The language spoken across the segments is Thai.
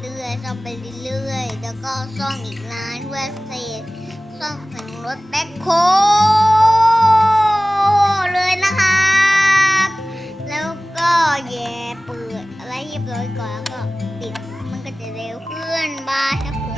เรื่อยๆซ่อมไปเรื่อยๆแล้วก็ซ่อมอีกนานเพื่อเสร็จซ่อมถึงรถแบ็คโฮเลยนะครับแล้วก็แย่เปิดอะไรเรียบร้อยก่อนแล้วก็ปิดมันก็จะเร็วขึ้นบายครับผม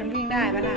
มันวิ่งได้ปะล่ะ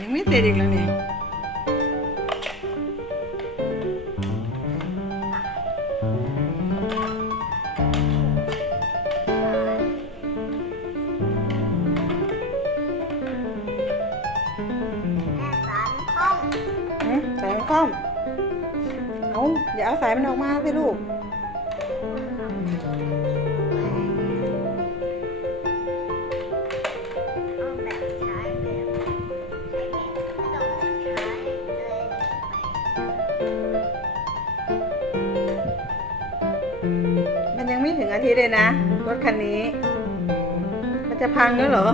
ยังไม่เสร็จอีกแล้วเนี่ยสายมันคล่อมเอาอย่าเอาสายมันออกมาสิลูกมันยังไม่ถึงอาทิตย์เลยนะรถคันนี้มันจะพังแล้วเหรอ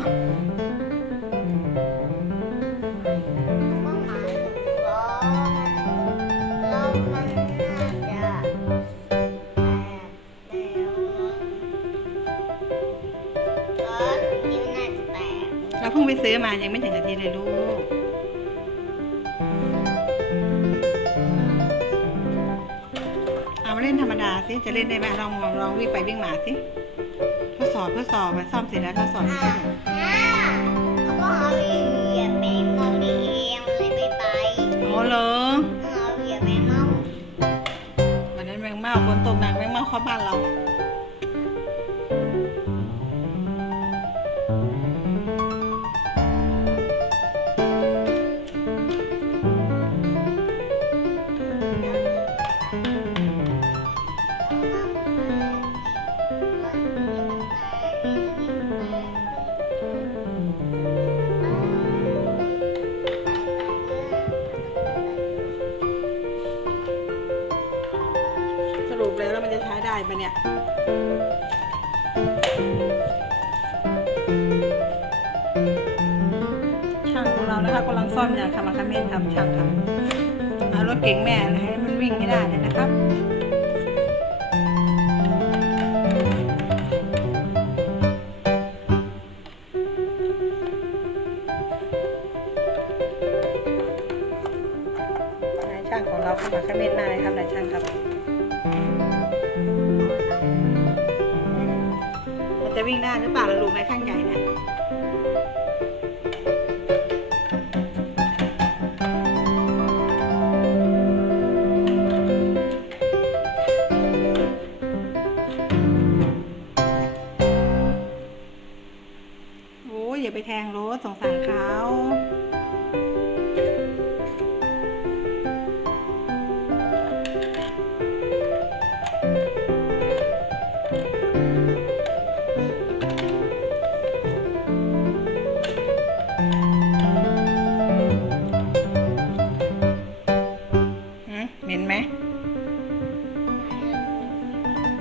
เราเพิ่งไปซื้อมายังไม่ถึงอาทิตย์เลยลูกเอามาเล่นธรรมดาสิจะเล่นได้ไหมลองวิ่งไปวิ่งมาสิทดสอบมันซ่อมเสร็จแล้วทดสอบสิเขาบอกเขาเหยียบแมงเม่าได้เองเลยไม่ไปอ๋อเหรอเขาเหยียบแมงเม่าวันนั้นแมงเม่าฝนตกหนักแมงเม่าเข้าบ้านเราสรุปแล้วมันจะใช้ได้ปะเนี่ยช่างของเรานะคะกำลังซ่อมอย่างขมักเขม้นทำช่างทำเอารถเก๋งแม่ให้มันวิ่งให้ได้เลยนะครับช่างของเราขมักเขม้นมากเลยครับนายช่างครับมันจะวิ่งได้หรือเปล่าล่ะลูกนายช่างใหญ่เนี่ย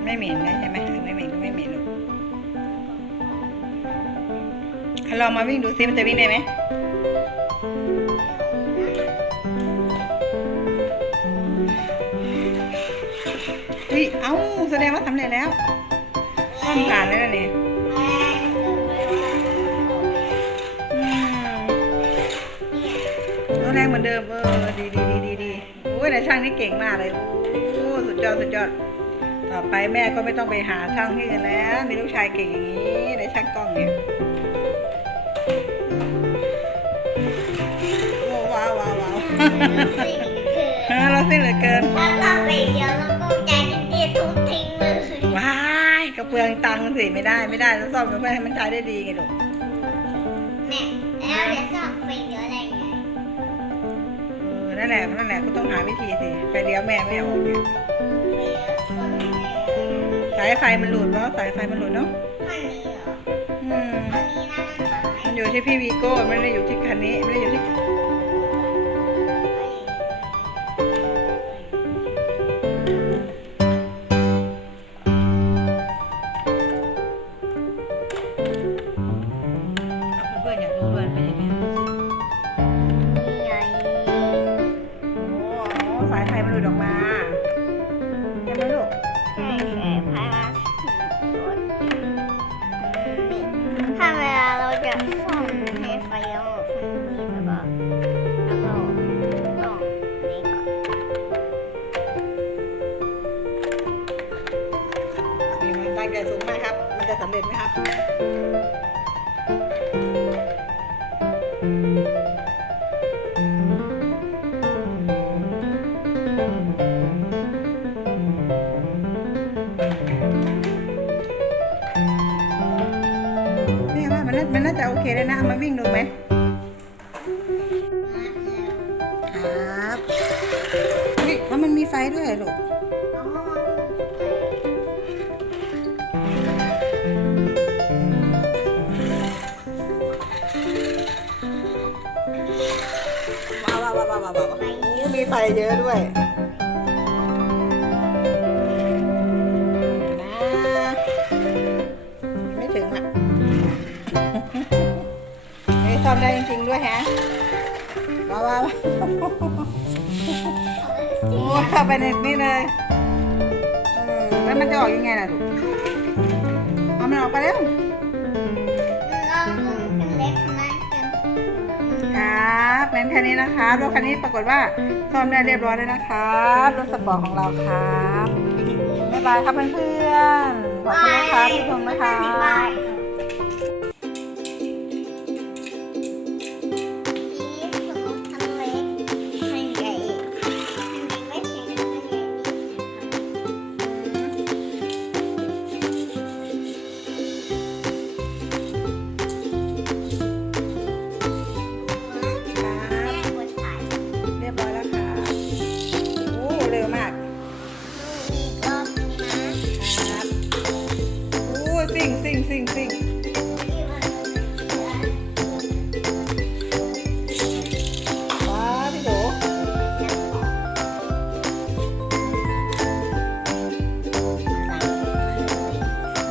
ไม่เหม็นนะใช่ไหมไม่เหม็นก็ไม่เหม็นลูกลองมาวิ่งดูซิมันจะวิ่งได้ไหมเฮ้ยเอ้าแสดงว่าสำเร็จแล้วซ่อมผ่านแล้วนี่แรงเหมือนเดิมดีโอ้ยแต่ช่างนี่เก่งมากเลยโอ้สุดยอดต่อไปแม่ก็ไม่ต้องไปหาช่างที่อื่นแล้วมีลูกชายเก่งอย่างนี้ในช่างกล้องเนี่ยโอ้ว้าวเราสิ้นเหลือเกิน ถ้าเราไปเดียวเราก็ใจเตี้ยทุบทิ้งเลย ว้ายกระเพืองตังค์สิไม่ได้ต้องซ่อมเพื่อให้มันใช้ได้ดีไงลูก แม่แล้วเดี๋ยวสอบไปเดี๋ยวอะไรไง นั่นแหละก็ต้องหาวิธีสิไฟเลี้ยวแม่ไม่ออกเนี่ยสายไฟมันหลุดเนาะสายไฟมันหลุดเนาะ มันนี้เหรอ อืม อันนี้นะมันหาย มันอยู่ที่พี่วีโก้ไม่ได้อยู่ที่คันนี้ไม่ได้อยู่ที่เพื่อนอยากรู้ด้วยเป็นยังไงดูสิ นี่ไง โอ้สายไฟมันหลุดออกมาใช่ไหมลูก ใช่พาราสีรถนี่ถ้าเวลาเราจะซ่อมให้ไฟเราฟันนี้แล้วก็ต้องนี่ก่อน นี่มันตั้งใจสูงมากครับ มันจะสำเร็จไหมครับนี่ว่ามันน่าจะโอเคเลยนะเอามาวิ่งดูไหมครับเฮ้ยแล้วมันมีไฟด้วยเหรอลูกว้าวมีไฟเยอะด้วยนะไม่ถึงอ่ะ นี่ซ่อมได้จริงๆด้วยฮะว้าวโอ้เข้าไปในนี่เลยแล้วมันจะออกยังไงล่ะลูกเอามันออกไปเร็ว เราเป็นเล็กนะเป็น ครับงั้นแค่นี้นะครับรถคันนี้ปรากฏว่าซ่อมได้เรียบร้อยแล้วนะครับรถสปอร์ตของเราครับบ๊ายบายครับเพื่อนๆขอบคุณนะครับที่ชมนะคะ เรียบร้อยแล้วค่ะโอ้เร็วมากครับโอ้ซิ่งว้าพี่โด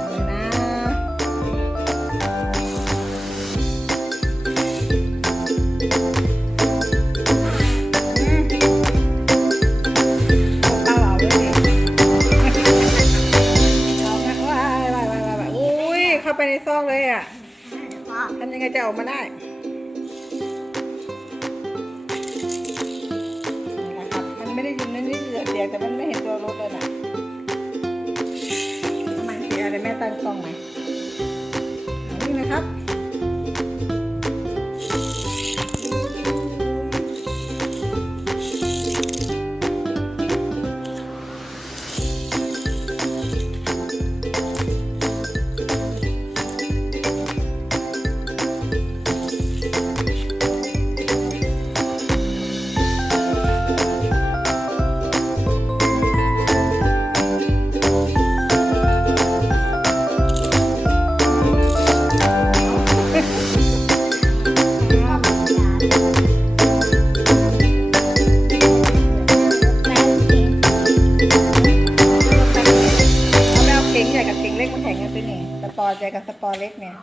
เลยนะเอาเลยเอานะว้ายอุ้ยเข้าไปในซอกเลยอ่ะทำยังไงจะออกมาได้นี่นะครับ มันไม่ได้ยินมันไม่ได้เสียงแต่มันไม่เห็นตัวรถเลยนะมันเสียอะไรแม่ตั้งกล้องไหมนี่นะครับ ใหญ่กับสปอร์เล็กเนี่ย